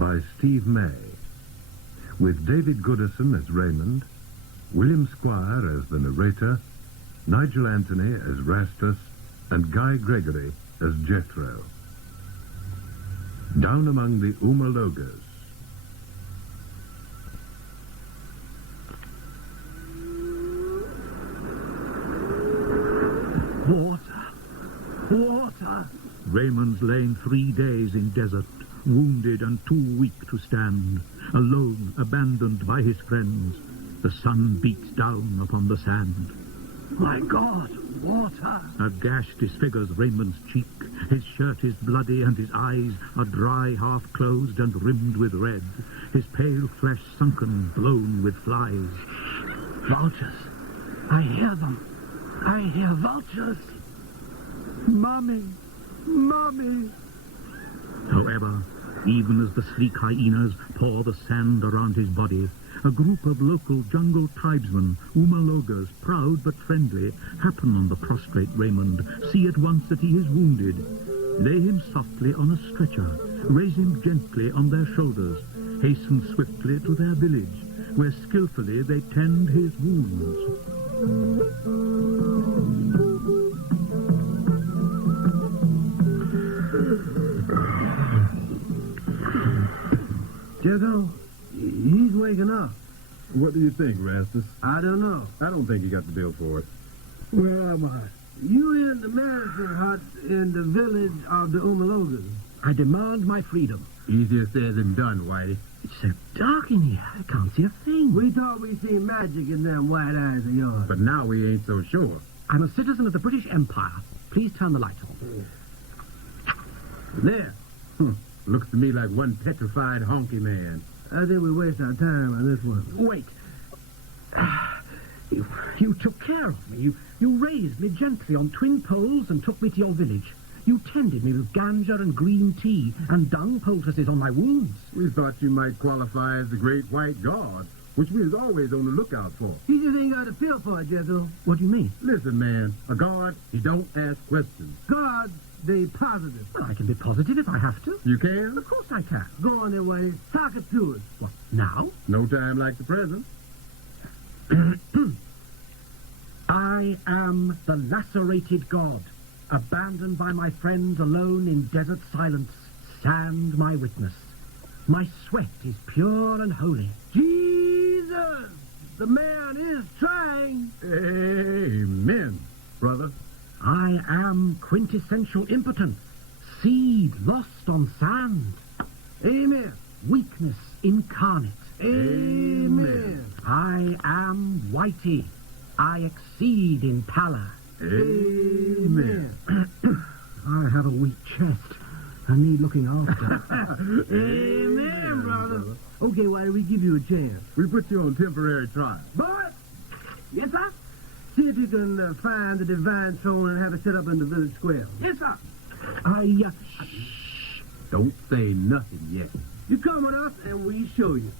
by Steve May, with David Goodison as Raymond, William Squire as the narrator, Nigel Anthony as Rastus, and Guy Gregory as Jethro. Down among the Umalogas. Water! Raymond's lain 3 days in desert, wounded and too weak to stand, alone, abandoned by his friends. The sun beats down upon the sand. My God, water! A gash disfigures Raymond's cheek. His shirt is bloody and his eyes are dry, half-closed and rimmed with red. His pale flesh sunken, blown with flies. Vultures! I hear them! I hear vultures! Mommy! Mommy! However, even as the sleek hyenas paw the sand around his body, a group of local jungle tribesmen, Umalogas, proud but friendly, happen on the prostrate Raymond, see at once that he is wounded, lay him softly on a stretcher, raise him gently on their shoulders, hasten swiftly to their village, where skillfully they tend his wounds. Jethro, he's waking up. What do you think, Rastus? I don't know. I don't think he got the bill for it. Where am I? You in the medicine hut in the village of the Umalogas. I demand my freedom. Easier said than done, Whitey. It's so dark in here, I can't see a thing. We thought we seen magic in them white eyes of yours. But now we ain't so sure. I'm a citizen of the British Empire. Please turn the light on. There. Looks to me like one petrified honky man. I think we waste our time on this one. Wait. You took care of me. You raised me gently on twin poles and took me to your village. You tended me with ganja and green tea and dung poultices on my wounds. We thought you might qualify as the Great White God, which we was always on the lookout for. He just ain't got a pill for it, Jethro. What do you mean? Listen, man, a guard, he don't ask questions. God, they positive. Well, I can be positive if I have to. You can? Of course I can. Go on there, Whitey. Talk it to us. What, now? No time like the present. I am the lacerated god, abandoned by my friends alone in desert silence. Stand my witness. My sweat is pure and holy. Jesus! The man is trying. Amen, brother. I am quintessential impotence, seed lost on sand. Amen. Weakness incarnate. Amen. I am Whitey. I exceed in pallor. Amen. I have a weak chest. I need looking after. Amen, brother. Okay, Whitey, we give you a chance. We put you on temporary trial. Boy! Yes, sir? See if you can find the divine throne and have it set up in the village square. Yes, sir. Shh. Don't say nothing yet. You come with us and we show you.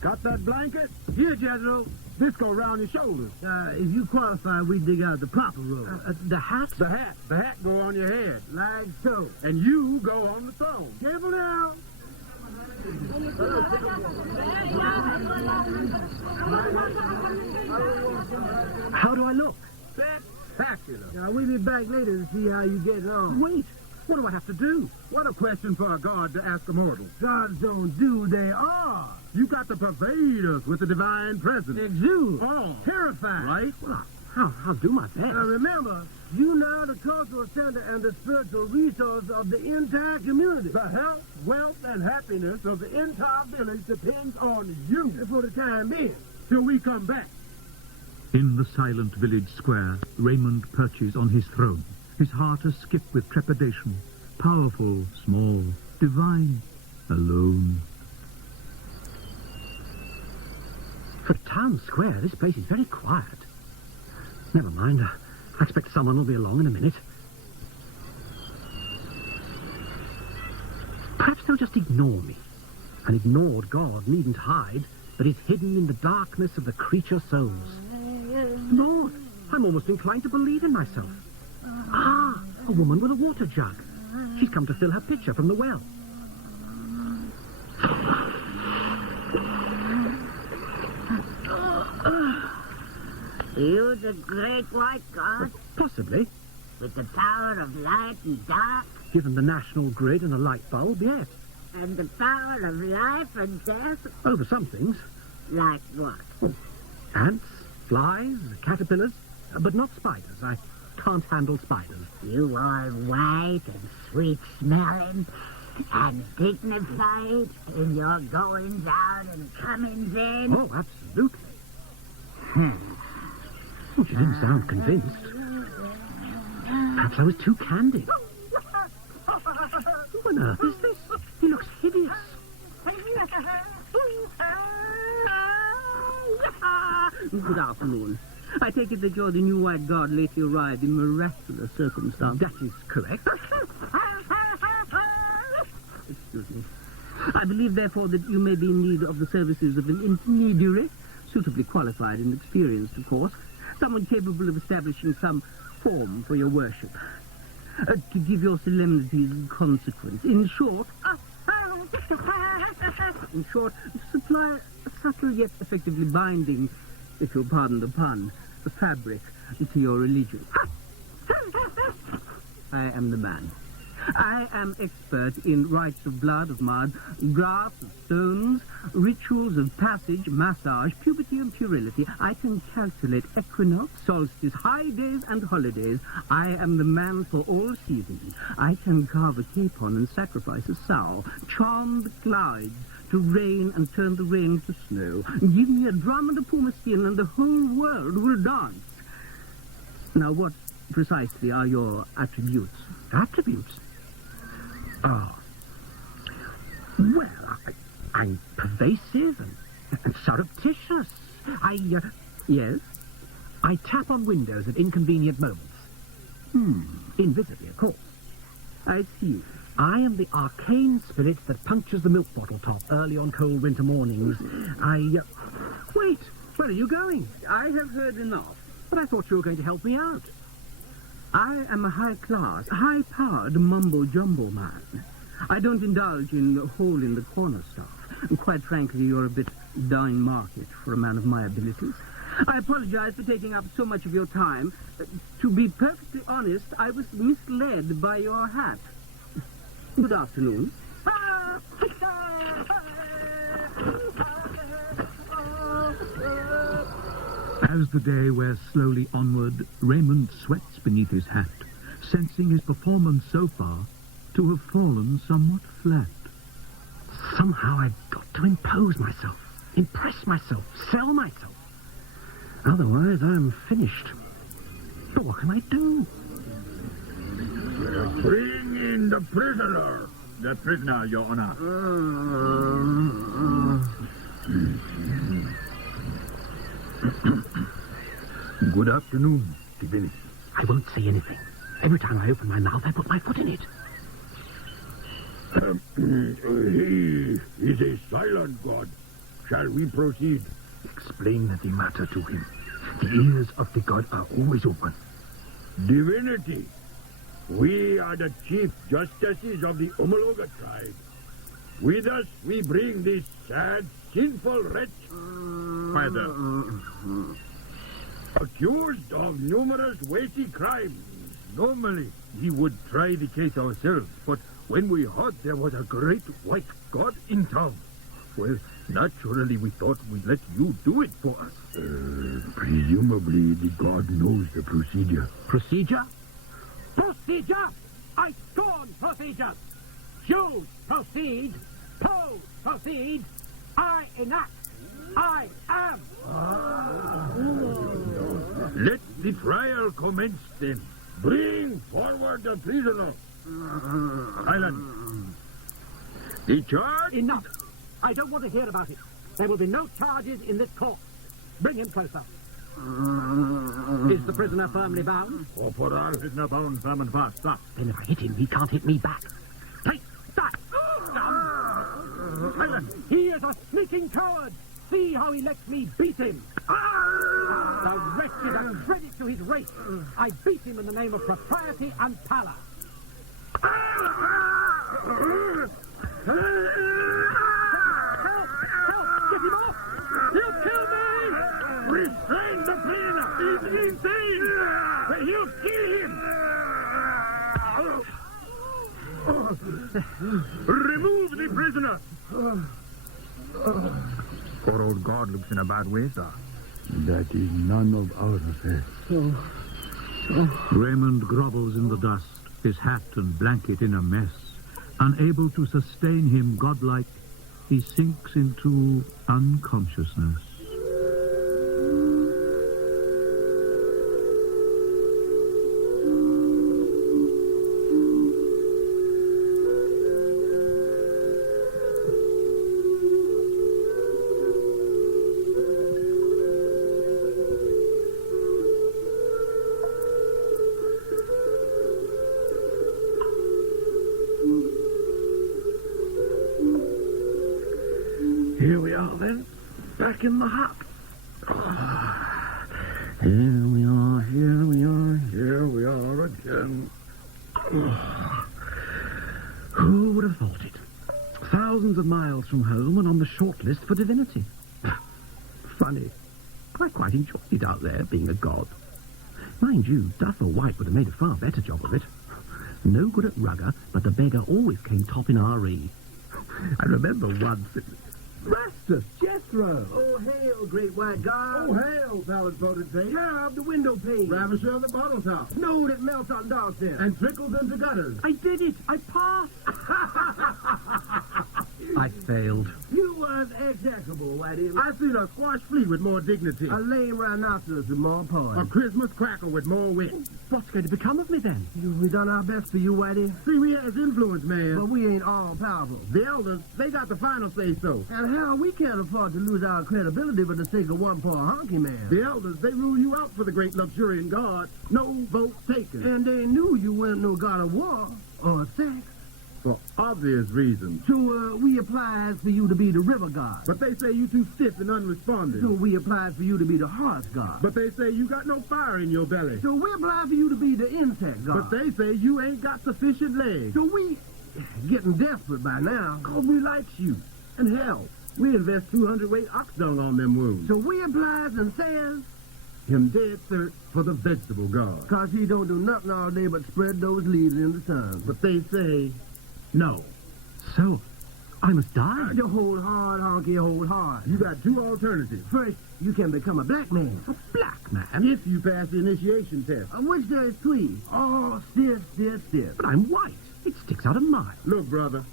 Got that blanket? Here, Jethro. This go around your shoulders. If you qualify, we dig out the proper robe. The hat? The hat go on your head. Like so. And you go on the throne. Careful now. How do I look? Spectacular. Now, we'll be back later to see how you get on. Wait, what do I have to do? What a question for a god to ask a mortal. Gods don't do, they are. You got to pervade us with the divine presence. Exude. Oh, Terrifying. right? Well, I'll do my best. Now, remember, you now the cultural center and the spiritual resource of the entire community. The health, wealth, and happiness of the entire village depends on you. For the time being. Till we come back. In the silent village square, Raymond perches on his throne, his heart a-skip with trepidation, powerful, small, divine, alone. For town square, this place is very quiet. Never mind, I expect someone will be along in a minute. Perhaps they'll just ignore me. An ignored god needn't hide. that is hidden in the darkness of the creature's souls. Lord, I'm almost inclined to believe in myself. Ah, a woman with a water jug. She's come to fill her pitcher from the well. You the great white god? Possibly. With the power of light and dark? Given the national grid and a light bulb, yes. And the power of life and death? Over some things. Like what? Ants, flies, caterpillars, but not spiders. I can't handle spiders. You are white and sweet-smelling and dignified in your goings out and comings in? Oh, absolutely. Well, she didn't sound convinced. Perhaps I was too candid. Who on earth is this? He looks hideous. Good afternoon. I take it that you're the new white god lately arrived in miraculous circumstance. That is correct. Excuse me. I believe, therefore, that you may be in need of the services of an intermediary, suitably qualified and experienced, of course, someone capable of establishing some form for your worship, to give your solemnities consequence. In short, to supply a subtle yet effectively binding, if you'll pardon the pun, the fabric to your religion. I am the man. I am expert in rites of blood, of mud, grass, of stones, rituals of passage, massage, puberty and puerility. I can calculate equinox, solstice, high days and holidays. I am the man for all seasons. I can carve a capon and sacrifice a sow, charm the clouds to rain and turn the rain to snow. Give me a drum and a puma skin and the whole world will dance. Now, what precisely are your attributes? Attributes? Oh. Well, I'm pervasive and surreptitious. Yes? I tap on windows at inconvenient moments. Invisibly, of course. I see. I am the arcane spirit that punctures the milk bottle top early on cold winter mornings. Wait, where are you going? I have heard enough. But I thought you were going to help me out. I am a high-class, high-powered mumbo-jumbo man. I don't indulge in hole-in-the-corner stuff. And quite frankly, you're a bit down market for a man of my abilities. I apologize for taking up so much of your time. To be perfectly honest, I was misled by your hat. Good afternoon. As the day wears slowly onward, Raymond sweats beneath his hat, sensing his performance so far to have fallen somewhat flat. Somehow I've got to impose myself, impress myself, sell myself. Otherwise, I'm finished. But what can I do? Bring in the prisoner. The prisoner, Your Honor. Good afternoon, Divinity. I won't say anything. Every time I open my mouth, I put my foot in it. He is a silent god. Shall we proceed? Explain the matter to him. The ears of the god are always open. Divinity, we are the chief justices of the Umalogas tribe. With us, we bring this sad, sinful wretch, Father, accused of numerous weighty crimes. Normally, we would try the case ourselves, but when we heard there was a great white god in town, well, naturally we thought we'd let you do it for us. Presumably, the god knows the procedure. Procedure? Procedure! I scorn procedures! Jews proceed! Poles proceed! I enact! I am! Let the trial commence then. Bring forward the prisoner. Silence. The charge? Enough! I don't want to hear about it. There will be no charges in this court. Bring him closer. Is the prisoner firmly bound? Corporal. prisoner bound firm and fast. Stop. Then if I hit him, he can't hit me back. Take that! Silence. He is a sneaking coward! see how he lets me beat him. The wretch is a credit to his race. I beat him in the name of propriety and power. Help! Get him off! He'll kill me! Restrain the prisoner! He's insane! He'll kill him! Remove the prisoner! Poor old God looks in a bad way, sir. That is none of our affair. Raymond grovels in the dust, his hat and blanket in a mess. Unable to sustain him godlike, he sinks into unconsciousness. Here we are, then. Back in the hut. Here we are, here we are, here we are again. Who would have thought it? Thousands of miles from home and on the short list for divinity. Funny. I quite enjoyed it out there, being a god. Mind you, Duff or White would have made a far better job of it. No good at rugger, but the beggar always came top in RE. I remember once... Rastus, Jethro! Oh, hail, great white god! Oh, hail, salad potentate. Tear up the window pane! Ravisher of the bottle top. Snow that melts on doorsteps! And trickles into gutters. I did it! I passed! I failed. You was execrable, Whitey. I've seen a squash flea with more dignity. A lame rhinoceros with more A poise. Christmas cracker with more wit. What's going to become of me then? We done our best for you, Whitey. See, we has influence, man. But we ain't all powerful. The elders, they got the final say-so. And hell, we can't afford to lose our credibility for the sake of one poor honky man. The elders, they rule you out for the great luxuriant god. No vote taken. And they knew you weren't no god of war or sex. For obvious reasons. So, we applied for you to be the river god. But they say you too stiff and unresponsive. So we applied for you to be the hearth god. But they say you got no fire in your belly. So we applied for you to be the insect god. But they say you ain't got sufficient legs. So we getting desperate by now. Cause we likes you. And hell, we invest 200 weight ox dung on them wounds. So we applies and says, Him dead cert for the vegetable god. 'cause he don't do nothing all day but spread those leaves in the sun. But they say no. So, I must die? You hold hard, honky, hold hard. You got two alternatives. First, you can become a black man. A black man? If you pass the initiation test. Of which there is three. All stiff, stiff, stiff. But I'm white. It sticks out a mile. Look, brother,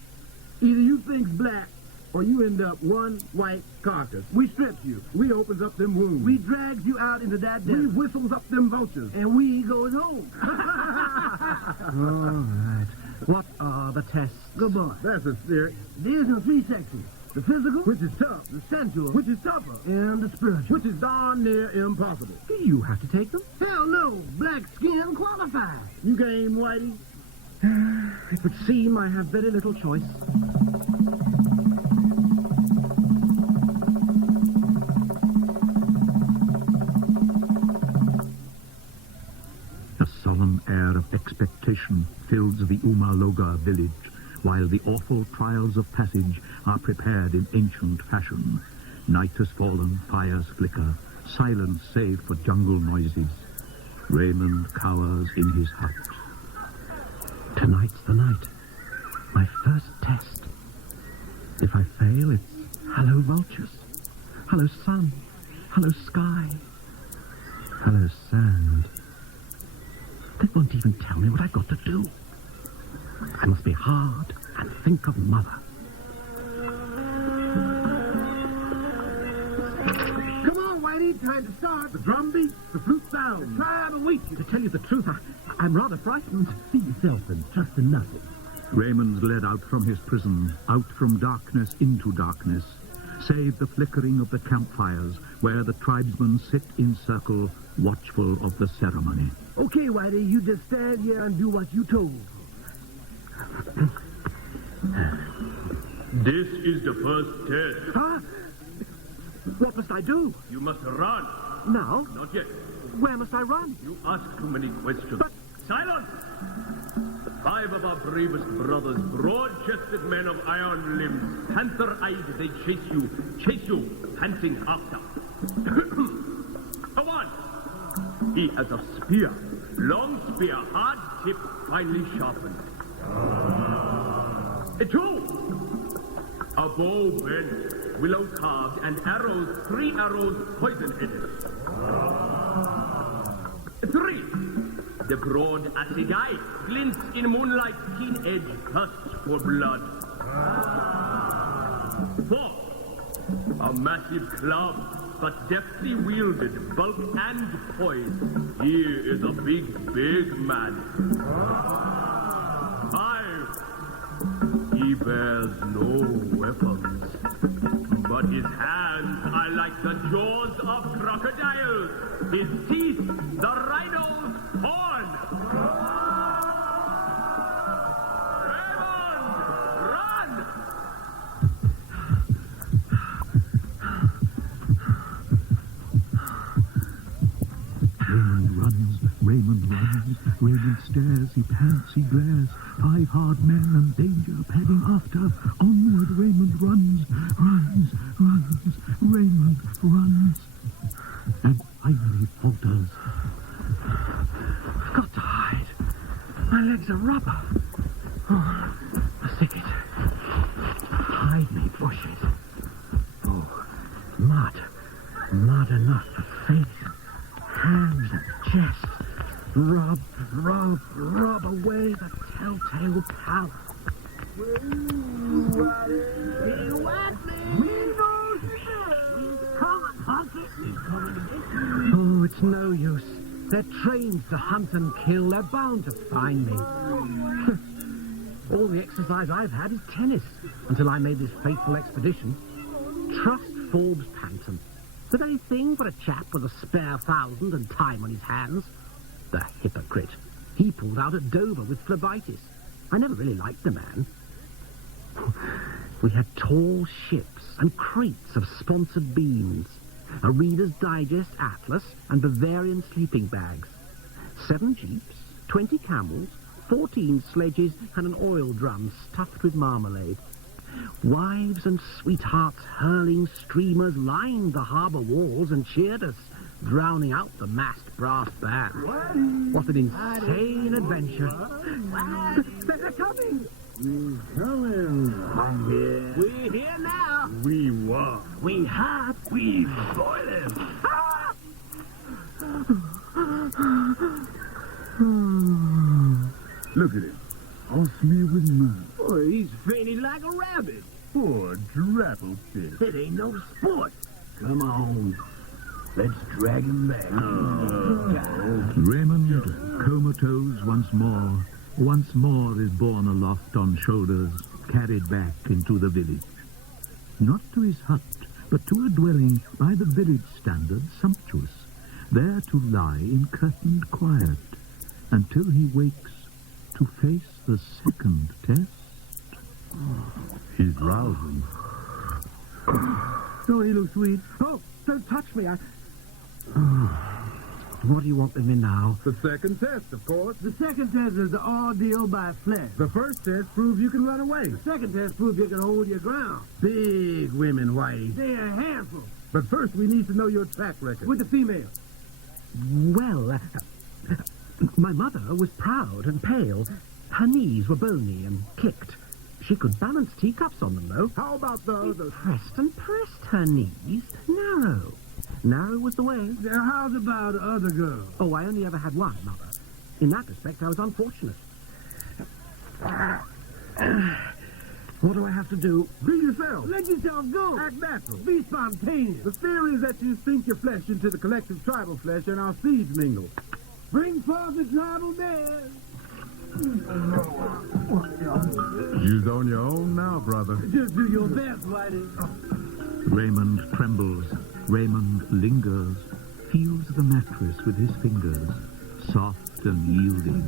either you think's black or you end up one white carcass. We strips you. We opens up them wounds. We drags you out into that We desert. whistles up them vultures. And we goes home. All right. What are the tests? Good boy. That's a spirit. There's in three sections. The physical, Which is tough. the sensual, Which is tougher. and the spiritual. Which is darn near impossible. Do you have to take them? Hell no. Black skin qualifies. You game, Whitey? It would seem I have very little choice. A solemn air of expectation fills the Umaloga village, while the awful trials of passage are prepared in ancient fashion. Night has fallen, fires flicker, silence save for jungle noises. Raymond cowers in his hut. Tonight's the night. My first test. If I fail, it's hello vultures, hello sun, hello sky, hello sand. They won't even tell me what I've got to do. I must be hard and think of Mother. Come on, Whitey. Time to start. The drum beats, the flute sounds. Tribe awaits you. To tell you the truth, I'm rather frightened. Be yourself and trust in nothing. Raymond's led out from his prison, out from darkness into darkness, save the flickering of the campfires where the tribesmen sit in circle, watchful of the ceremony. Okay, Whitey, you just stand here and do what you told. This is the first test. Huh? What must I do? You must run. Now? Not yet. Where must I run? You ask too many questions. But- Silence! 5 of our bravest brothers, broad-chested men of iron limbs, panther-eyed, they chase you, panting after. Go on! He has a spear, long spear, hard tip, finely sharpened. 2, a bow bent, willow carved, and arrows, 3 arrows, poison-headed. 3, the broad acid eye glints in moonlight, keen edge, thirsts for blood. 4, a massive club, but deftly wielded, bulk and poise. He is a big man. 5, he bears no weapons, but his hands are like the jaws of crocodiles, his teeth the rhino's horn. Raymond, run! Raymond runs, Raymond stares, he pants, he glares. 5 hard men and danger padding after. Onward Raymond runs, Raymond runs. And finally falters. I've got to hide. My legs are rubber. Oh, a thicket. Hide me, bushes. Oh, mud. Mud enough for face, hands and chest. Rub away the telltale pallor. Oh, it's no use. They're trained to hunt and kill. They're bound to find me. All the exercise I've had is tennis until I made this fateful expedition. Trust Forbes Panton. The very thing for a chap with a spare 1,000 and time on his hands. The hypocrite. He pulled out at Dover with phlebitis. I never really liked the man. We had tall ships and crates of sponsored beans, a Reader's Digest atlas and Bavarian sleeping bags, 7 jeeps, 20 camels, 14 sledges and an oil drum stuffed with marmalade. Wives and sweethearts hurling streamers lined the harbour walls and cheered us, drowning out the massed brass band. What an insane adventure. They're coming! We're coming. We're here now. We won. We have. We boiled him. Look at him. All smeared with mud. Oh, he's fainting like a rabbit. Poor drapplefish. It ain't no sport. Come on. Let's drag him back. Raymond, comatose once more is borne aloft on shoulders, carried back into the village. Not to his hut, but to a dwelling by the village standard sumptuous, there to lie in curtained quiet, until he wakes to face the second test. He's rousing. Oh, he looks sweet. Oh, don't touch me. What do you want with me now? The second test, of course. The second test is the ordeal by flesh. The first test proves you can run away. The second test proves you can hold your ground. Big women, Whitey. They're a handful. But first, we need to know your track record. With the female. Well, my mother was proud and pale. Her knees were bony and clicked. She could balance teacups on them, though. How about the... Pressed and pressed her knees. Narrow. Narrow was the way. Now, how's about other girls? Oh, I only ever had one, Mother. In that respect, I was unfortunate. What do I have to do? Be yourself. Let yourself go. Act natural. Be spontaneous. The theory is that you sink your flesh into the collective tribal flesh and our seeds mingle. Bring forth the tribal man. You're on your own now, brother. Just do your best, Whitey. Raymond trembles. Raymond lingers, feels the mattress with his fingers, soft and yielding.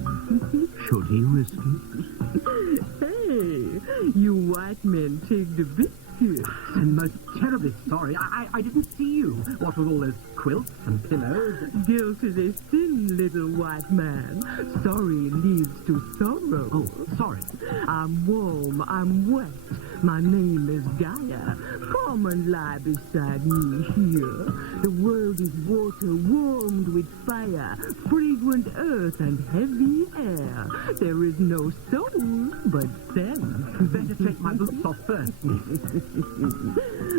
Should he risk it? Hey, you white men take the bit. here. I'm most terribly sorry. I didn't see you. What with all those quilts and pillows? Guilt is a sin, little white man. Sorry leads to sorrow. Oh, sorry. I'm warm, I'm wet. My name is Gaia. Come and lie beside me here. The world is water warmed with fire, fragrant earth and heavy air. There is no soul but sense. Better take my boots off first.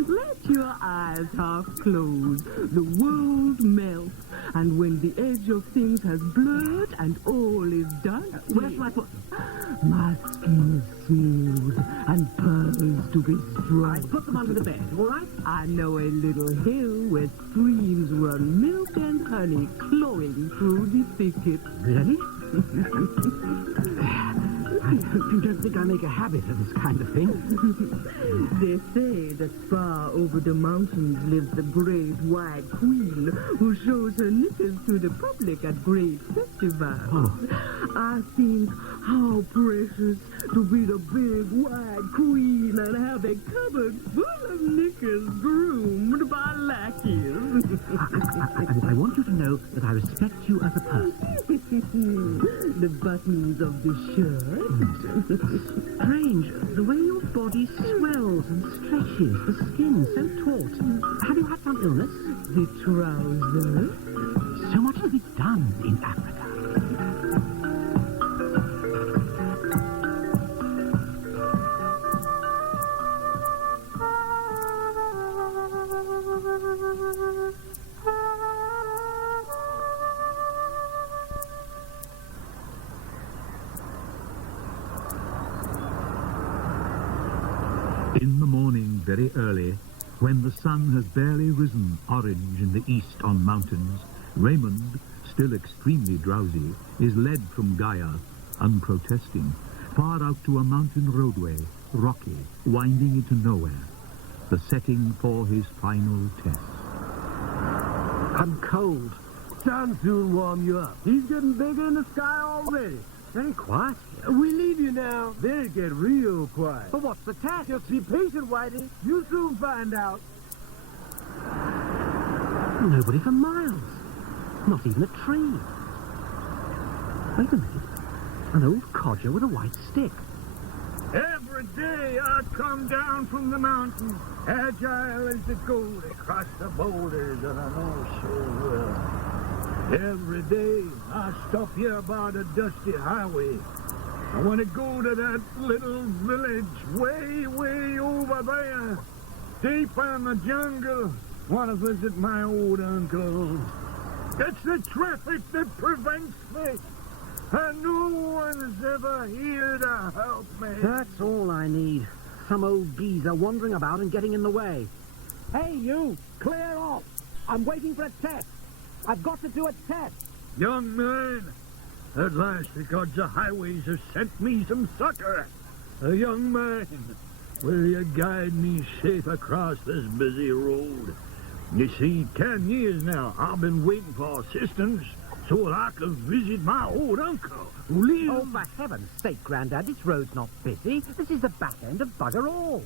Let your eyes half close. The world melts, and when the edge of things has blurred and all is done, Where shall I put them? my skin is smooth and pearls to be I strung. put them under the bed, all right? I know a little hill where streams run milk and honey flowing through the thicket. Really? I hope you don't think I make a habit of this kind of thing. They say that far over the mountains lives the great white queen who shows her knickers to the public at great festivals. Oh. I think how precious to be the big white queen and have a cupboard full of knickers groomed by lackeys. I want you to know that I respect you as a person. The buttons of the shirt. Strange, the way your body swells and stretches, the skin so taut. Have you had some illness? The trousers. So much to be done in Africa. In the morning, very early, when the sun has barely risen orange in the east on mountains, Raymond, still extremely drowsy, is led from Gaia, unprotesting, far out to a mountain roadway, rocky, winding into nowhere, the setting for his final test. I'm cold. Sun soon warm you up. He's getting bigger in the sky already. Very quiet. We leave you now. Then it get real quiet. But what's the test? Just be patient, Whitey. You'll soon find out. Nobody for miles. Not even a tree. Wait a minute. An old codger with a white stick. Every day I come down from the mountain, agile as the gold across the boulders, and I know so well. Every day I stop here by the dusty highway. I want to go to that little village way, way over there, deep in the jungle. Want to visit my old uncle. It's the traffic that prevents me, and no one's ever here to help me. That's all I need. Some old geezer wandering about and getting in the way. Hey, you! Clear off! I'm waiting for a test. I've got to do a test. Young man, at last the gods of highways have sent me some succor. A young man, will you guide me safe across this busy road? You see, 10 years now I've been waiting for assistance so that I can visit my old uncle who lives... Oh, for heaven's sake, Grandad, this road's not busy. This is the back end of bugger all.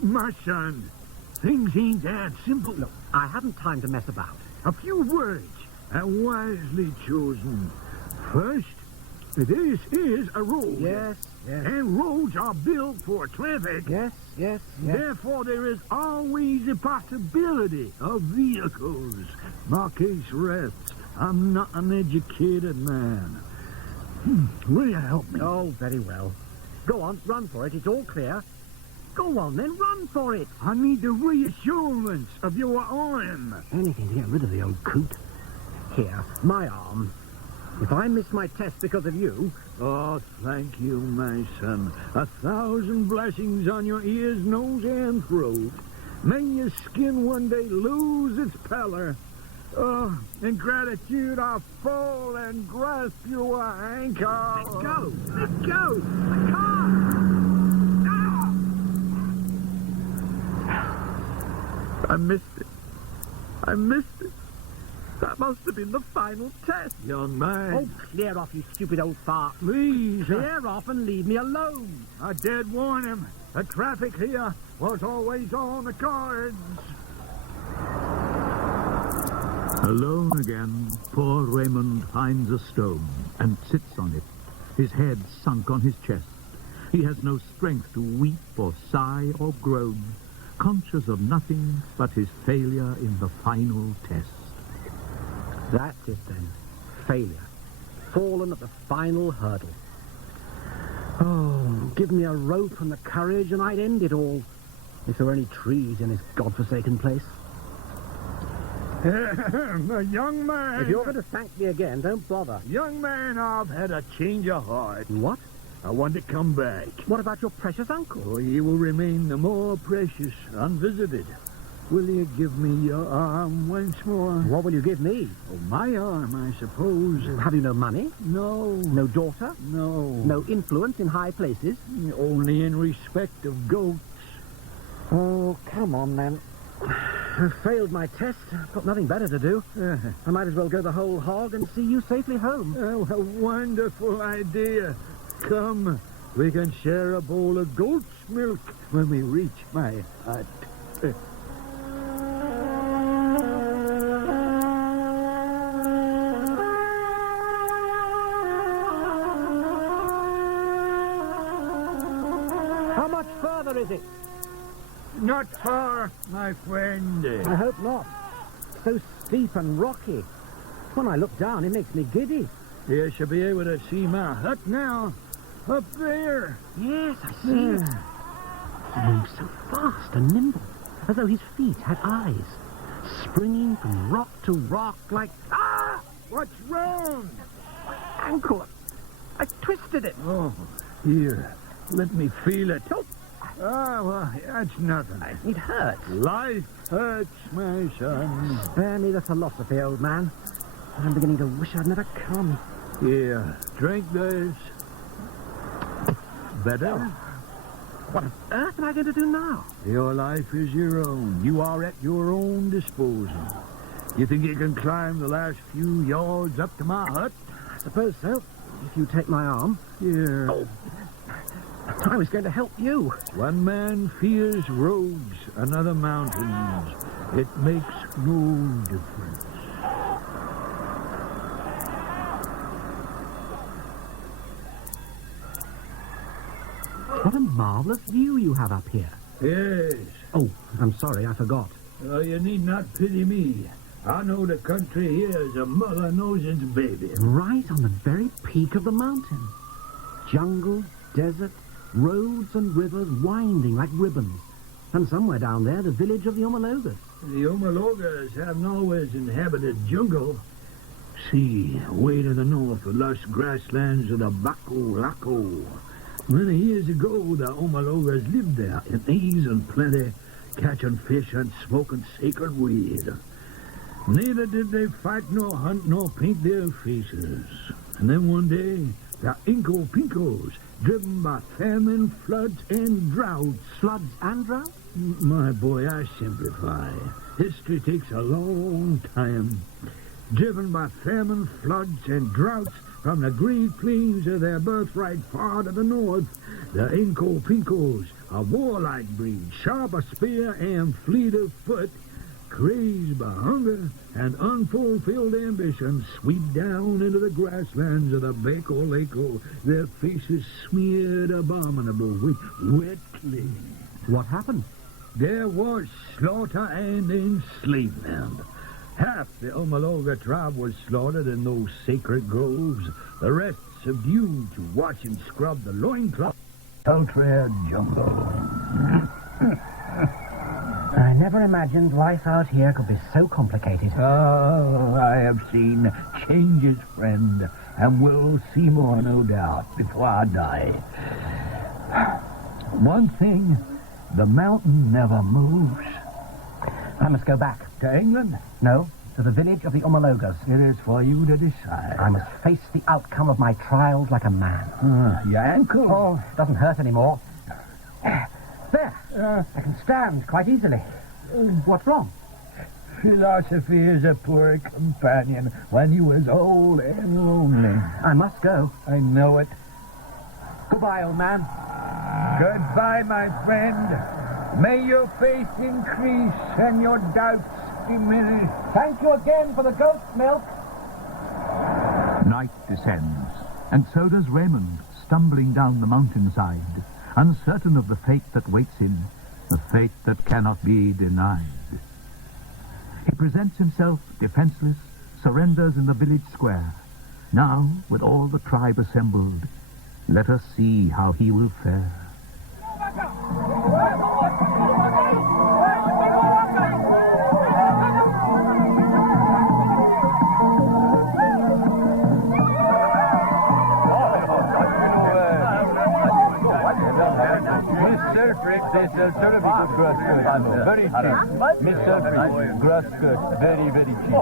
My son, things ain't that simple. Look, I haven't time to mess about. A few words, and wisely chosen. First, this is a road. Yes. And roads are built for traffic. Yes. Therefore, there is always a possibility of vehicles. My case rests. I'm not an educated man. Will you help me? Oh, very well. Go on, run for it. It's all clear. Go on, then, run for it. I need the reassurance of your arm. Anything to get rid of the old coot. Here, my arm. If I miss my test because of you... Oh, thank you, my son. 1,000 blessings on your ears, nose, and throat. May your skin one day lose its pallor. Oh, in gratitude, I'll fall and grasp your ankle. Let go! Let go! I can't! I missed it. That must have been the final test. Young man. Oh, clear off, you stupid old fart. Please. Clear off and leave me alone. I did warn him. The traffic here was always on the cards. Alone again, poor Raymond finds a stone and sits on it, his head sunk on his chest. He has no strength to weep or sigh or groan, conscious of nothing but his failure in the final test. That's it then. Failure. Fallen at the final hurdle. Oh, give me a rope and the courage and I'd end it all. If there were any trees in this godforsaken place. Young man. If you're going to thank me again, don't bother. Young man, I've had a change of heart. What? I want to come back. What about your precious uncle? Oh, he will remain the more precious, unvisited. Will you give me your arm once more? What will you give me? Oh, my arm, I suppose. Have you no money? No. No daughter? No. No influence in high places? Only in respect of goats. Oh, come on, then. I've failed my test. I've got nothing better to do. I might as well go the whole hog and see you safely home. Oh, a wonderful idea. Come, we can share a bowl of goat's milk when we reach my hut. How much further is it? Not far, my friend. I hope not. So steep and rocky. When I look down, it makes me giddy. You should be able to see my hut now. Up there. Yes, I see it. He moves so fast and nimble, as though his feet had eyes, springing from rock to rock like... Ah! What's wrong? My ankle. I twisted it. Oh, here. Let me feel it. Ah, well, that's nothing. It hurts. Life hurts, my son. Spare me the philosophy, old man. I'm beginning to wish I'd never come. Here, drink this. Better? What on earth am I going to do now? Your life is your own. You are at your own disposal. You think you can climb the last few yards up to my hut? I suppose so. If you take my arm. Here. Oh, I was going to help you. One man fears roads, another mountains. It makes no difference. What a marvelous view you have up here. Yes. Oh, I'm sorry, I forgot. You need not pity me. I know the country here as a mother knows its baby. Right on the very peak of the mountain. Jungle, desert, roads and rivers winding like ribbons. And somewhere down there, the village of the Umalogas. The Umalogas haven't always inhabited jungle. See, way to the north, the lush grasslands of the Baco-Laco. Many years ago, the Umalogas lived there in ease and plenty, catching fish and smoking sacred weed. Neither did they fight nor hunt nor paint their faces. And then one day, the Inco Pincos, driven by famine, floods, and droughts. Floods and droughts? My boy, I simplify. History takes a long time. Driven by famine, floods, and droughts from the green plains of their birthright far to the north, the Inco Pincos, a warlike breed, sharp of spear and fleet of foot, crazed by hunger and unfulfilled ambitions, sweep down into the grasslands of the Baco-Laco, their faces smeared abominable with wet clay. What happened? There was slaughter and enslavement. Half the Umaloga tribe was slaughtered in those sacred groves, the rest subdued to watch and scrub the loincloth. Ultra jungle. I never imagined life out here could be so complicated. Oh, I have seen changes, friend, and will see more, no doubt, before I die. One thing, the mountain never moves. I must go back. To England? No, to the village of the Umalogas. It is for you to decide. I must face the outcome of my trials like a man. Your ankle? Oh, it doesn't hurt anymore. There, I can stand quite easily. What's wrong? Philosophy is a poor companion when you is old and lonely. I must go. I know it. Goodbye, old man. Goodbye, my friend. May your faith increase and your doubts diminish. Thank you again for the goat's milk. Night descends, and so does Raymond, stumbling down the mountainside, uncertain of the fate that waits him, the fate that cannot be denied. He presents himself defenseless, surrenders in the village square. Now, with all the tribe assembled, let us see how he will fare. This is terrific grass skirt. Very cheap. Miss Selfridge, grass skirt. Very, very cheap.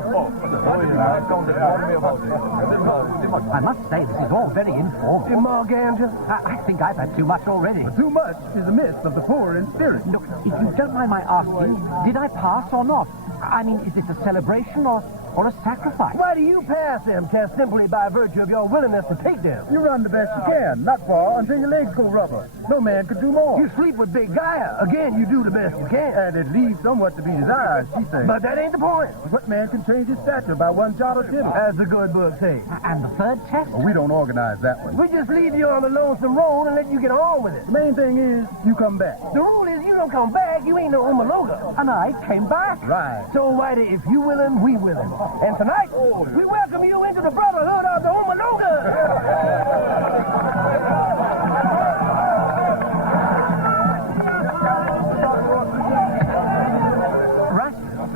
I must say, this is all very informal. Morgana. I think I've had too much already. Too much is a myth of the poor in spirit. Look, if you don't mind my asking, did I pass or not? I mean, is this a celebration or a sacrifice? Why do you pass them, Tess, simply by virtue of your willingness to take them? You run the best you can, not far, until your legs go rubber. No man could do more. You sleep with Big Gaia. Again, you do the best you can. And it leaves somewhat to be desired, she says. But that ain't the point. What man can change his stature by one jot or tittle? As the good book says. And the third test? Well, we don't organize that one. We just leave you on the lonesome road and let you get on with it. The main thing is, you come back. The rule is you don't come back, you ain't no Umaloga. And I came back. Right. So, Whitey, if you willing, we willing. And tonight, we welcome you into the brotherhood of the Umalogas.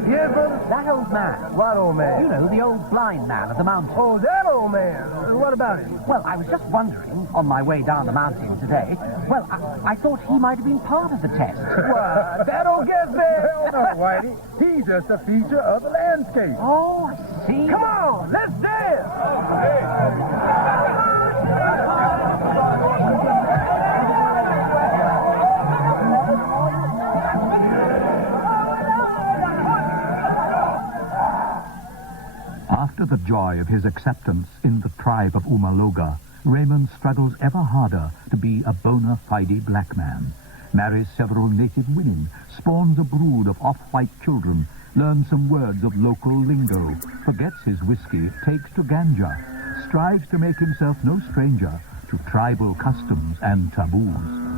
Yes, brother? That old man. What old man? You know, the old blind man of the mountain. Oh, that old man. What about him? Well, I was just wondering, on my way down the mountain today, well, I thought he might have been part of the test. What? That old guest there? Hell no, Whitey. He's just a feature of the landscape. Oh, I see. Come on, let's dance. After the joy of his acceptance in the tribe of Umaloga, Raymond struggles ever harder to be a bona fide black man, marries several native women, spawns a brood of off-white children, learns some words of local lingo, forgets his whiskey, takes to ganja, strives to make himself no stranger to tribal customs and taboos.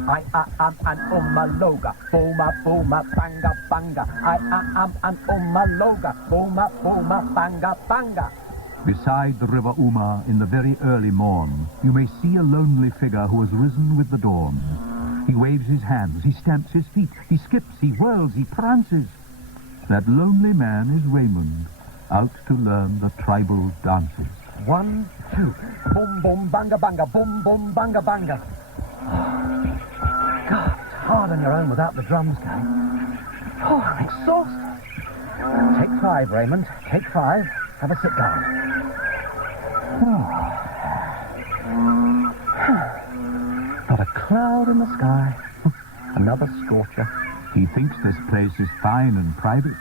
I am an Umaloga, booma, booma, banga, banga. I am an Umaloga, booma, booma, banga, banga. Beside the river Uma, in the very early morn, you may see a lonely figure who has risen with the dawn. He waves his hands, he stamps his feet, he skips, he whirls, he prances. That lonely man is Raymond, out to learn the tribal dances. 1, 2, boom, boom, banga, banga, boom, boom, banga, banga. God, it's hard on your own without the drums going. Oh, I'm exhausted. Take 5, Raymond. Take 5. Have a sit down. Not a cloud in the sky. Another scorcher. He thinks this place is fine and private.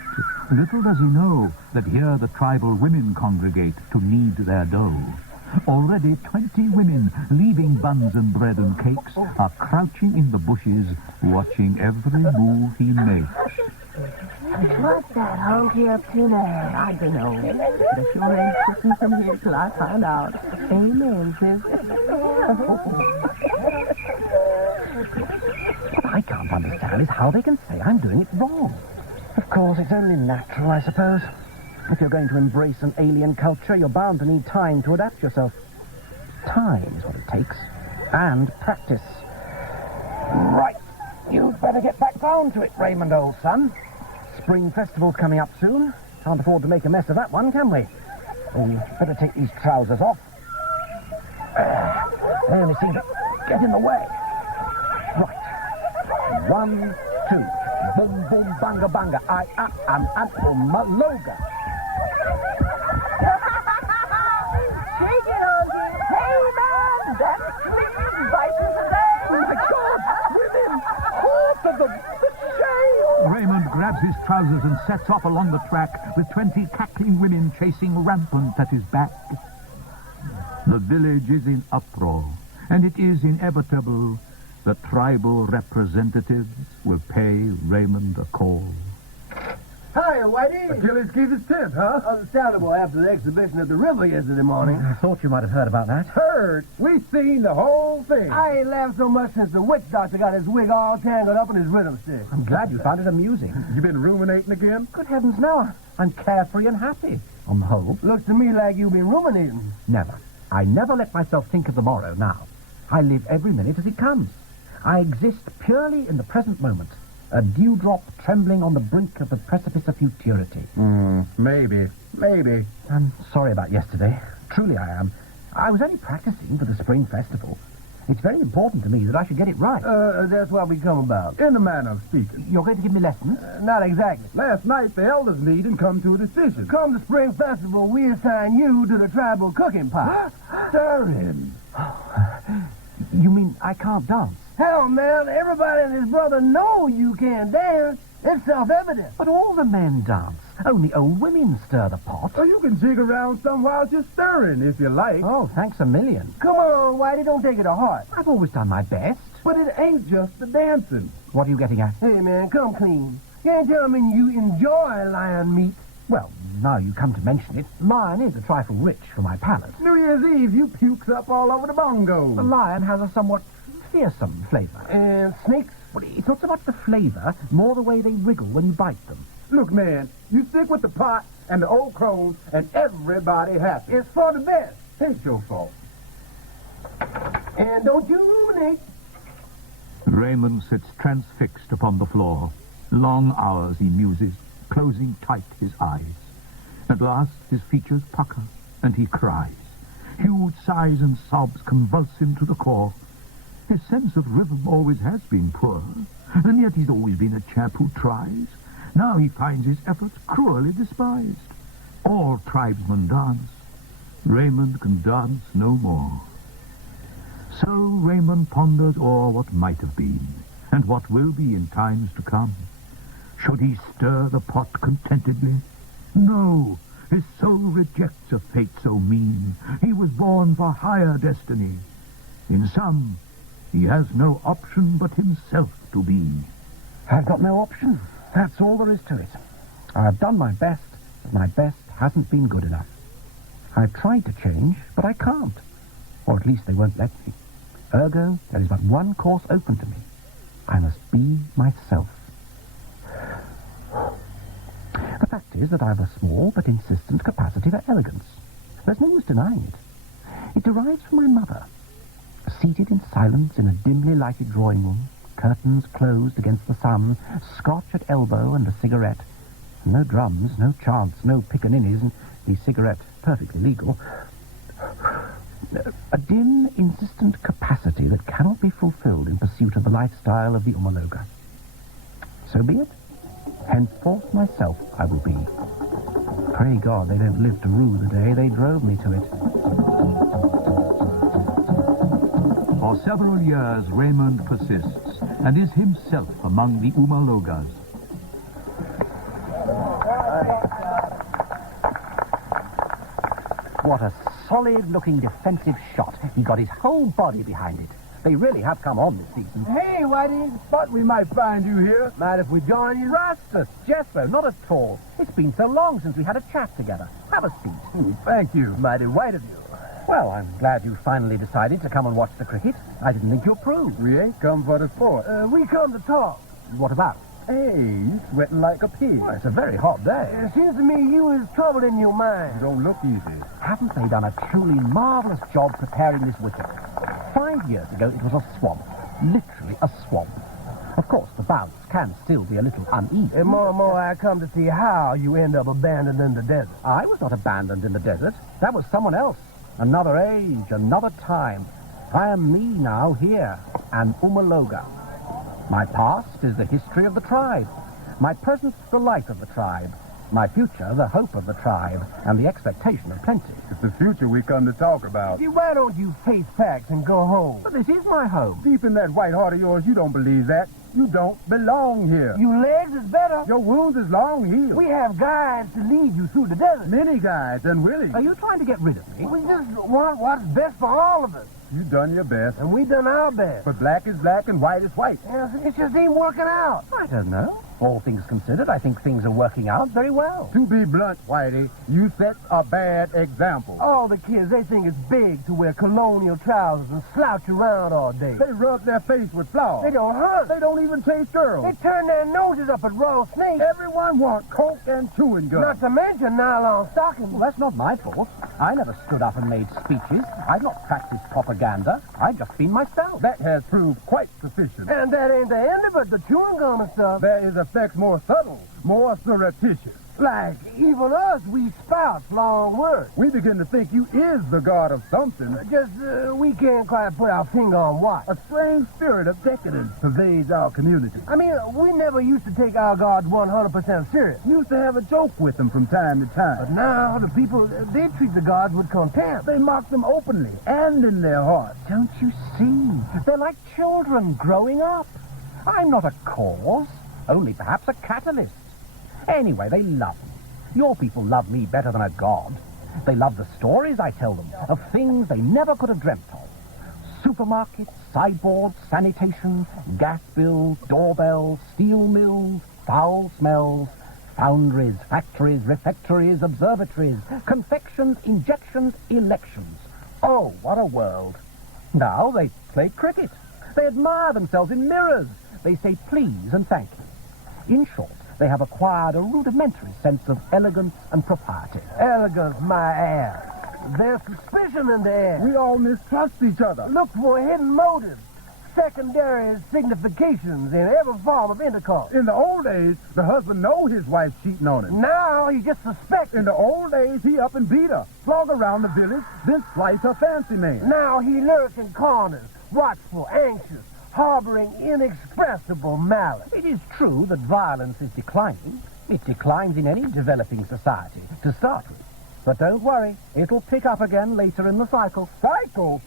Little does he know that here the tribal women congregate to knead their dough. Already 20 women, leaving buns and bread and cakes, are crouching in the bushes, watching every move he makes. What's that honky up to now? I don't know. But if you ain't sitting from here till I find out. Amen, sis. What I can't understand is how they can say I'm doing it wrong. Of course, it's only natural, I suppose. If you're going to embrace an alien culture, you're bound to need time to adapt yourself. Time is what it takes. And practice. Right. You'd better get back down to it, Raymond, old son. Spring festival's coming up soon. Can't afford to make a mess of that one, can we? Oh, better take these trousers off. They only seem to get in the way. Right. 1, 2. Boom, boom, banga, banga. I am an Umaloga. Shake it, honky. Hey, man, that's clean. Bicycle today. Oh, my God! Women! Oh, for the shame! Raymond grabs his trousers and sets off along the track with 20 cackling women chasing rampant at his back. The village is in uproar, and it is inevitable the tribal representatives will pay Raymond a call. Hiya, Whitey. Achilles keeps his tent, huh? Understandable after the exhibition at the river yesterday morning. I thought you might have heard about that. Heard. We seen the whole thing. I ain't laughed so much since the witch doctor got his wig all tangled up in his rhythm stick. I'm glad you found it amusing. You been ruminating again? Good heavens, no. I'm carefree and happy, on the whole. Looks to me like you've been ruminating. Never. I never let myself think of tomorrow now. I live every minute as it comes. I exist purely in the present moment. A dewdrop trembling on the brink of the precipice of futurity. Maybe. I'm sorry about yesterday. Truly I am. I was only practicing for the spring festival. It's very important to me that I should get it right. That's what we come about. In the manner of speaking. You're going to give me lessons? Not exactly. Last night, the elders meet and come to a decision. Come the spring festival, we assign you to the tribal cooking pot. Stirring. You mean I can't dance? Hell, man, everybody and his brother know you can't dance. It's self-evident. But all the men dance. Only old women stir the pot. Oh, you can jig around some while you're stirring, if you like. Oh, thanks a million. Come on, Whitey, don't take it to heart. I've always done my best. But it ain't just the dancing. What are you getting at? Hey, man, come clean. You ain't telling me you enjoy lion meat. Well, now you come to mention it, lion is a trifle rich for my palate. New Year's Eve, you pukes up all over the bongo. The lion has a somewhat fearsome flavor. And snakes? Well, it's not so much the flavor, more the way they wriggle when you bite them. Look, man, you stick with the pot and the old crones, and everybody happy. It's for the best. Ain't your fault. And don't you ruminate. Raymond sits transfixed upon the floor. Long hours he muses, closing tight his eyes. At last his features pucker, and he cries. Huge sighs and sobs convulse him to the core. His sense of rhythm always has been poor, and yet he's always been a chap who tries. Now he finds his efforts cruelly despised. All tribesmen dance. Raymond can dance no more. So Raymond ponders o'er what might have been, and what will be in times to come. Should he stir the pot contentedly? No, his soul rejects a fate so mean. He was born for higher destiny. In sum, he has no option but himself to be. I've got no option. That's all there is to it. I've done my best, but my best hasn't been good enough. I've tried to change, but I can't. Or at least they won't let me. Ergo, there is but one course open to me. I must be myself. The fact is that I have a small but insistent capacity for elegance. There's no use denying it. It derives from my mother. Seated in silence in a dimly lighted drawing room, curtains closed against the sun, scotch at elbow and a cigarette. No drums, no chants, no piccaninnies, and the cigarette perfectly legal. A dim, insistent capacity that cannot be fulfilled in pursuit of the lifestyle of the Umaloga. So be it. Henceforth myself I will be. Pray God they don't live to rue the day they drove me to it. For several years, Raymond persists and is himself among the Umalogas. What a solid-looking defensive shot. He got his whole body behind it. They really have come on this season. Hey, Whitey, thought we might find you here. Mind if we join you? Rastus, Jethro, not at all. It's been so long since we had a chat together. Have a seat. Thank you. Mighty white of you. Well, I'm glad you finally decided to come and watch the cricket. I didn't think you approved. We ain't come for the sport. We come to talk. What about? Hey, you sweating like a pig. Well, it's a very hot day. It seems to me you is trouble in your mind. You don't look easy. Haven't they done a truly marvelous job preparing this wicket? 5 years ago, it was a swamp. Literally a swamp. Of course, the bounce can still be a little uneven. And more and more, I come to see how you end up abandoned in the desert. I was not abandoned in the desert. That was someone else. Another age, another time. I am me now, here, an Umaloga. My past is the history of the tribe. My present, the life of the tribe. My future, the hope of the tribe, and the expectation of plenty. It's the future we come to talk about. Why don't you face facts and go home? But this is my home. Deep in that white heart of yours, you don't believe that. You don't belong here. You legs is better. Your wounds is long healed. We have guides to lead you through the desert. Many guides and willing. Are you trying to get rid of me? We just want what's best for all of us. You done your best. And we done our best. But black is black and white is white. Yes, it just ain't working out. I don't know. All things considered, I think things are working out very well. To be blunt, Whitey, you set a bad example. All the kids, they think it's big to wear colonial trousers and slouch around all day. They rub their face with flour. They don't hunt. They don't even chase girls. They turn their noses up at raw snakes. Everyone wants coke and chewing gum. Not to mention nylon stockings. Well, that's not my fault. I never stood up and made speeches. I've not practiced propaganda. I've just been myself. That has proved quite sufficient. And that ain't the end of it, the chewing gum and stuff. There is effects more subtle, more surreptitious. Like, even us, we spout long words. We begin to think you is the god of something. We can't quite put our finger on what. A strange spirit of decadence pervades our community. I mean, we never used to take our gods 100% serious. Used to have a joke with them from time to time. But now, the people, they treat the gods with contempt. They mock them openly and in their hearts. Don't you see? They're like children growing up. I'm not a cause, only perhaps a catalyst. Anyway, they love me. Your people love me better than a god. They love the stories I tell them of things they never could have dreamt of. Supermarkets, sideboards, sanitation, gas bills, doorbells, steel mills, foul smells, foundries, factories, refectories, observatories, confections, injections, elections. Oh, what a world. Now they play cricket. They admire themselves in mirrors. They say please and thank you. In short, they have acquired a rudimentary sense of elegance and propriety. Elegance, my ass. There's suspicion in the air. We all mistrust each other. Look for hidden motives, secondary significations in every form of intercourse. In the old days, the husband know his wife's cheating on him. Now he just suspects. In the old days, he up and beat her, flog around the village, then slice her fancy man. Now he lurks in corners, watchful, anxious, harboring inexpressible malice. It is true that violence is declining. It declines in any developing society, to start with. But don't worry, it'll pick up again later in the cycle. Cycle?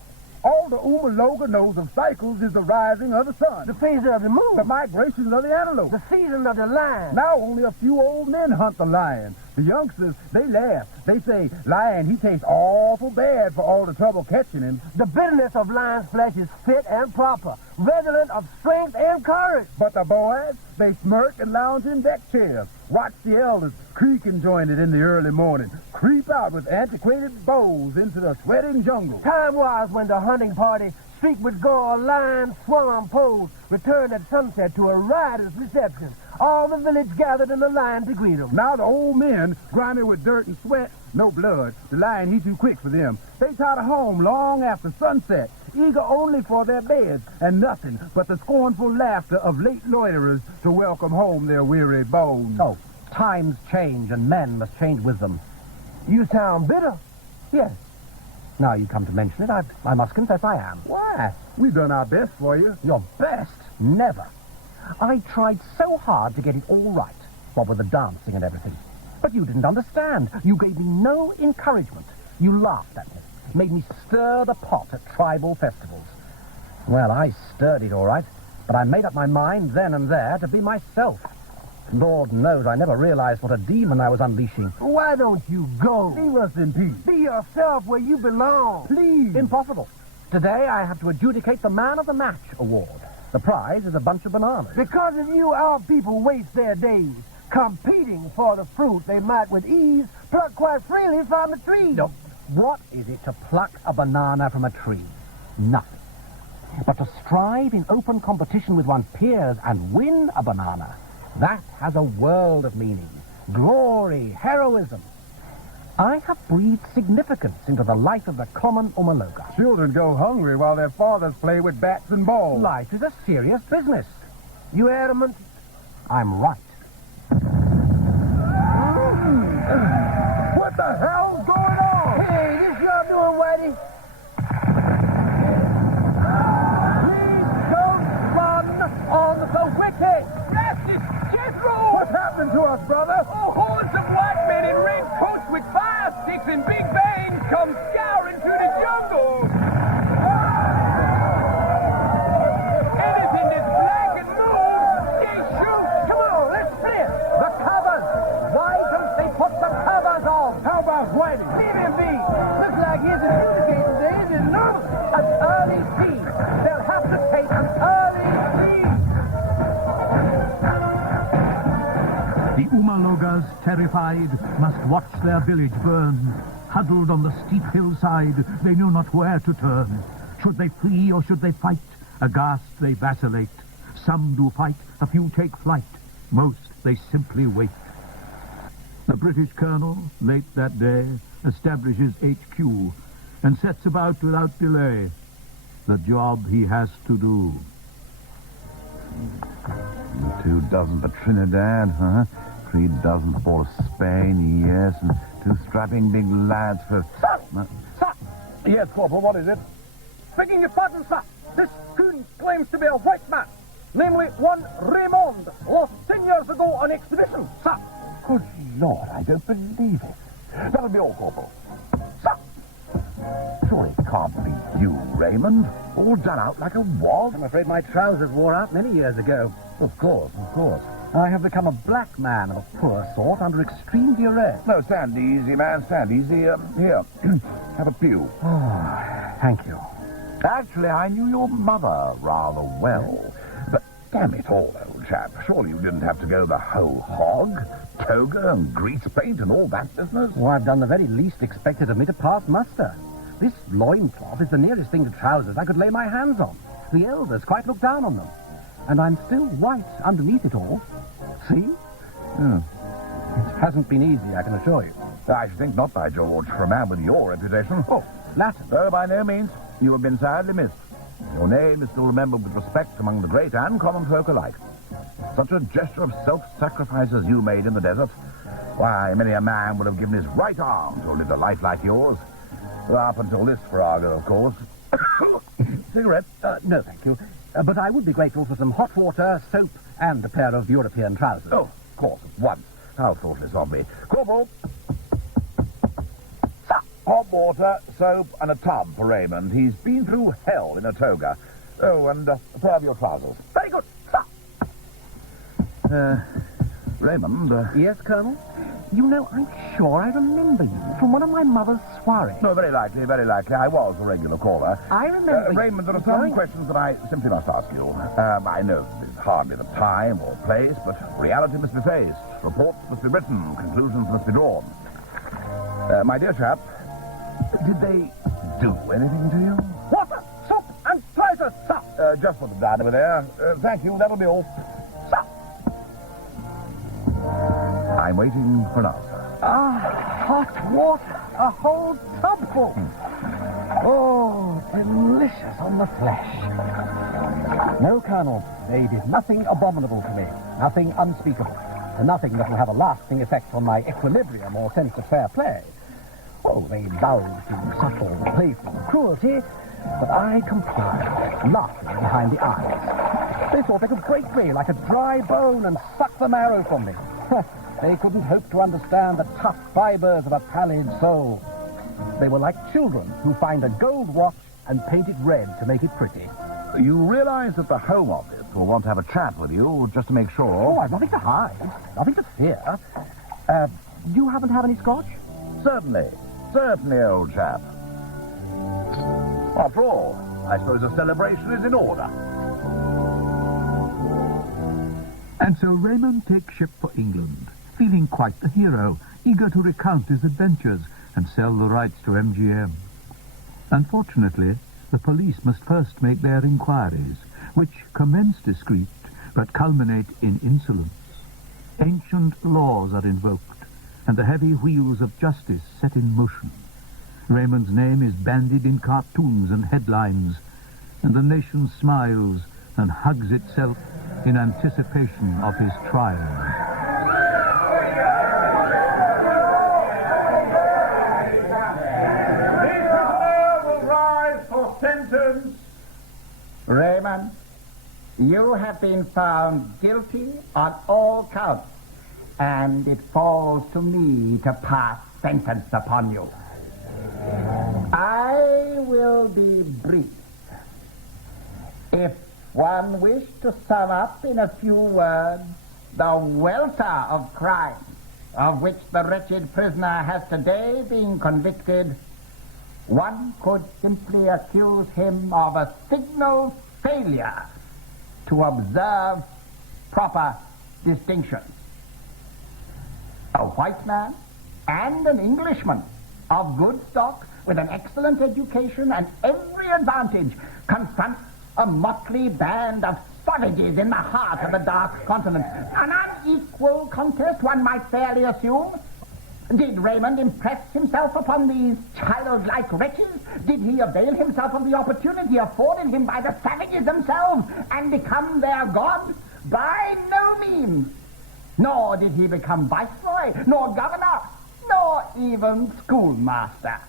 All the Umalogas knows of cycles is the rising of the sun. The phase of the moon. The migrations of the antelope. The season of the lion. Now only a few old men hunt the lion. The youngsters, they laugh. They say, lion, he tastes awful bad for all the trouble catching him. The bitterness of lion's flesh is fit and proper, redolent of strength and courage. But the boys, they smirk and lounge in deck chairs. Watch the elders, creaking jointed in the early morning, creep out with antiquated bows into the sweating jungle. Time was when the hunting party, streaked with gore, lions swung on poles, returned at sunset to a riotous reception. All the village gathered in the line to greet them. Now the old men, grimy with dirt and sweat, no blood. The lion, he too quick for them. They tied a home long after sunset, eager only for their beds, and nothing but the scornful laughter of late loiterers to welcome home their weary bones. Oh, times change, and men must change with them. You sound bitter. Yes. Now you come to mention it, I must confess I am. Why? We've done our best for you. Your best? Never. I tried so hard to get it all right, what with the dancing and everything. But you didn't understand. You gave me no encouragement. You laughed at me, made me stir the pot at tribal festivals. Well, I stirred it all right, but I made up my mind then and there to be myself. Lord knows I never realized what a demon I was unleashing. Why don't you go? Leave us in peace. Be yourself where you belong. Please. Impossible. Today I have to adjudicate the Man of the Match award. The prize is a bunch of bananas. Because of you, our people waste their days competing for the fruit they might with ease pluck quite freely from the tree. No. What is it to pluck a banana from a tree? Nothing. But to strive in open competition with one's peers and win a banana, that has a world of meaning. Glory, heroism. I have breathed significance into the life of the common Umaloga. Children go hungry while their fathers play with bats and balls. Life is a serious business. You adamant? I'm right. What the hell's going on? Hey, this y'all doing, Whitey? Please don't run on the wicket. What's happened to us, brother? Oh, hordes of white men in red coats with fire sticks and big bangs come scouring through the jungle. Anything that's black and moves Whitey. Leave him be. Looks like his communication days is normal. An early tea. They'll have to take an early tea. The Umalogas, terrified, must watch their village burn. Huddled on the steep hillside, they know not where to turn. Should they flee or should they fight? Aghast they vacillate. Some do fight, a few take flight. Most they simply wait. The British colonel, late that day, establishes HQ and sets about without delay the job he has to do. 2 dozen for Trinidad, huh? 3 dozen for Spain, yes, and 2 strapping big lads for... Sir! Yes, Corporal, what is it? Begging your pardon, sir. This coon claims to be a white man. Namely, one Raymond, lost 10 years ago on expedition, sir. Good Lord, I don't believe it. That'll be all, Corporal. Sir! Surely it can't be you, Raymond. All done out like a wog. I'm afraid my trousers wore out many years ago. Of course, of course. I have become a black man of a poor sort under extreme duress. No, stand easy, man, stand easy. Here, have a pew. Oh, thank you. Actually, I knew your mother rather well. But damn it all, old chap, surely you didn't have to go the whole hog? Toga and grease paint and all that business? Oh, I've done the very least expected of me to pass muster. This loincloth is the nearest thing to trousers I could lay my hands on. The elders quite look down on them. And I'm still white underneath it all. See? It hasn't been easy, I can assure you. I should think not, by George, for a man with your reputation. Oh, Latin. No, by no means. You have been sadly missed. Your name is still remembered with respect among the great and common folk alike. Such a gesture of self-sacrifice as you made in the desert, why, many a man would have given his right arm to have lived a life like yours. Up until this farrago, of course. Cigarette? No, thank you. But I would be grateful for some hot water, soap, and a pair of European trousers. Oh, of course, at once. How thoughtless of me. Corporal! Hot water, soap, and a tub for Raymond. He's been through hell in a toga. Oh, and a pair of your trousers. Very good. Raymond... Yes, Colonel? You know, I'm sure I remember you from one of my mother's soirees. No, very likely, very likely. I was a regular caller. I remember... Raymond, there are some questions that I simply must ask you. I know it's hardly the time or place, but reality must be faced. Reports must be written. Conclusions must be drawn. My dear chap, did they do anything to you? Water, soap, and trousers, sir. Just put them down over there. Thank you, that'll be all. Sir! I'm waiting for an answer. Hot water. A whole tubful. Oh, delicious on the flesh. No, Colonel, they did nothing abominable to me. Nothing unspeakable. And nothing that will have a lasting effect on my equilibrium or sense of fair play. Oh, they indulged in subtle, playful cruelty, but I complied, laughing behind the eyes. They thought they could break me like a dry bone and suck the marrow from me. They couldn't hope to understand the tough fibers of a pallid soul. They were like children who find a gold watch and paint it red to make it pretty. You realize that the Home Office will want to have a chat with you just to make sure... Oh, I've nothing to hide. Nothing to fear. You happen to have any scotch? Certainly. Certainly, old chap. After all, I suppose a celebration is in order. And so Raymond takes ship for England, feeling quite the hero, eager to recount his adventures and sell the rights to MGM. Unfortunately, the police must first make their inquiries, which commence discreet, but culminate in insolence. Ancient laws are invoked, and the heavy wheels of justice set in motion. Raymond's name is bandied in cartoons and headlines, and the nation smiles and hugs itself in anticipation of his trial. The prisoner will rise for sentence. Raymond, you have been found guilty on all counts, and it falls to me to pass sentence upon you. I will be brief. If one wished to sum up in a few words the welter of crime of which the wretched prisoner has today been convicted, one could simply accuse him of a signal failure to observe proper distinctions. A white man and an Englishman of good stock with an excellent education and every advantage confront a motley band of savages in the heart of the Dark Continent. An unequal contest, one might fairly assume. Did Raymond impress himself upon these childlike wretches? Did he avail himself of the opportunity afforded him by the savages themselves and become their god? By no means. Nor did he become viceroy, nor governor, nor even schoolmaster.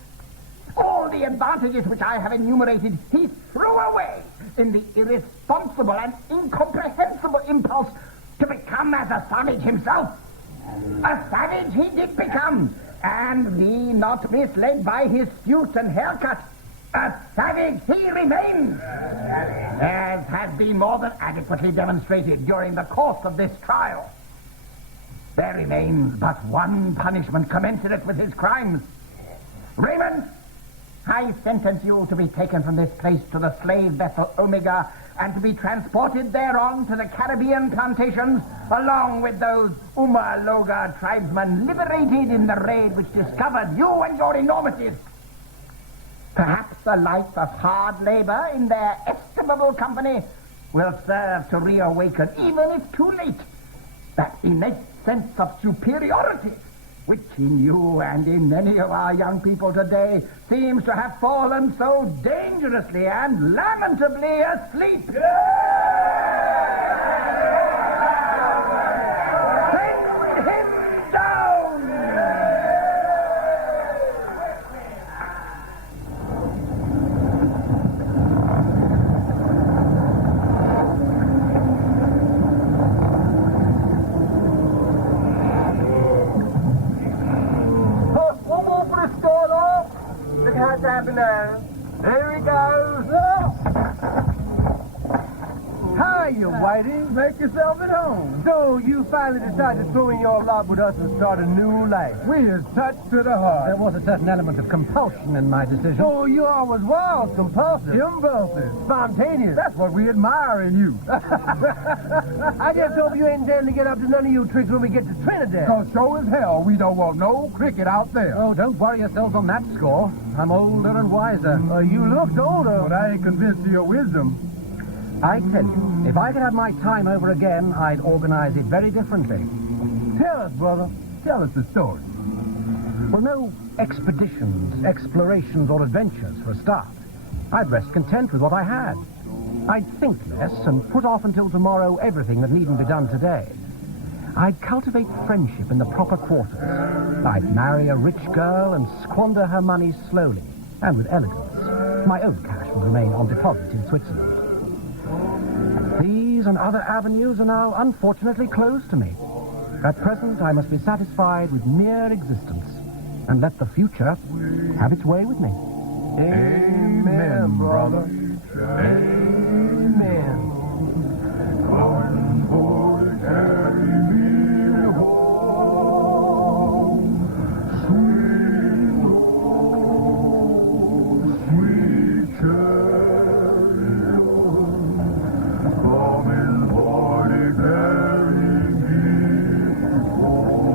All the advantages which I have enumerated he threw away in the irresponsible and incomprehensible impulse to become as a savage himself. A savage he did become, and be not misled by his suit and haircut. A savage he remains, as has been more than adequately demonstrated during the course of this trial. There remains but one punishment commensurate with his crimes. Raymond, I sentence you to be taken from this place to the slave vessel Omega and to be transported thereon to the Caribbean plantations along with those Umalogas tribesmen liberated in the raid which discovered you and your enormities. Perhaps a life of hard labor in their estimable company will serve to reawaken, even if too late, that innate sense of superiority which in you and in many of our young people today seems to have fallen so dangerously and lamentably asleep. Send him down! What's happening? Here he goes. Hiya, Whitey. Make yourself at home. So you finally decided to throw in your lot with us and start a new life. We is touched to the heart. There was a certain element of compulsion in my decision. Oh, you always was compulsive. Impulsive. Spontaneous. That's what we admire in you. I just hope you ain't intending to get up to none of your tricks when we get to Trinidad. Because sure as hell we don't want no cricket out there. Oh, don't worry yourselves on that score. I'm older and wiser. You looked older. But I ain't convinced of your wisdom. I tell you, if I could have my time over again, I'd organize it very differently. Tell us, brother. Tell us the story. Well, no expeditions, explorations, or adventures for a start. I'd rest content with what I had. I'd think less and put off until tomorrow everything that needn't be done today. I'd cultivate friendship in the proper quarters. I'd marry a rich girl and squander her money slowly and with elegance. My own cash would remain on deposit in Switzerland. These and other avenues are now unfortunately closed to me. At present, I must be satisfied with mere existence and let the future have its way with me. Amen, brother. Amen. Come for to carry me home. Sweet chariot, coming for to carry me home.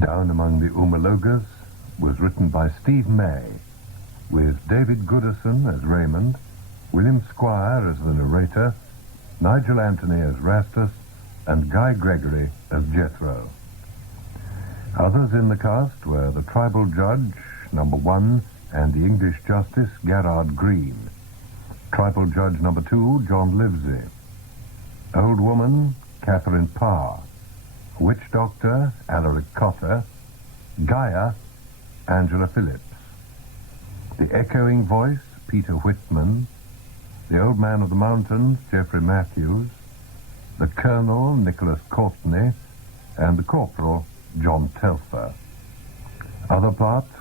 Down Among the Umalogas was written by Steve May, with David Goodison as Raymond, William Squire as the narrator, Nigel Anthony as Rastus, and Guy Gregory as Jethro. Others in the cast were the tribal judge, number 1, and the English justice, Gerard Green. Tribal judge number 2, John Livesey. Old woman, Catherine Parr. Witch doctor, Alaric Cotter. Gaia, Angela Phillips. The echoing voice, Peter Whitman. The old man of the mountains, Geoffrey Matthews. the Colonel, Nicholas Courtney, and the Corporal, John Telfer. Other parts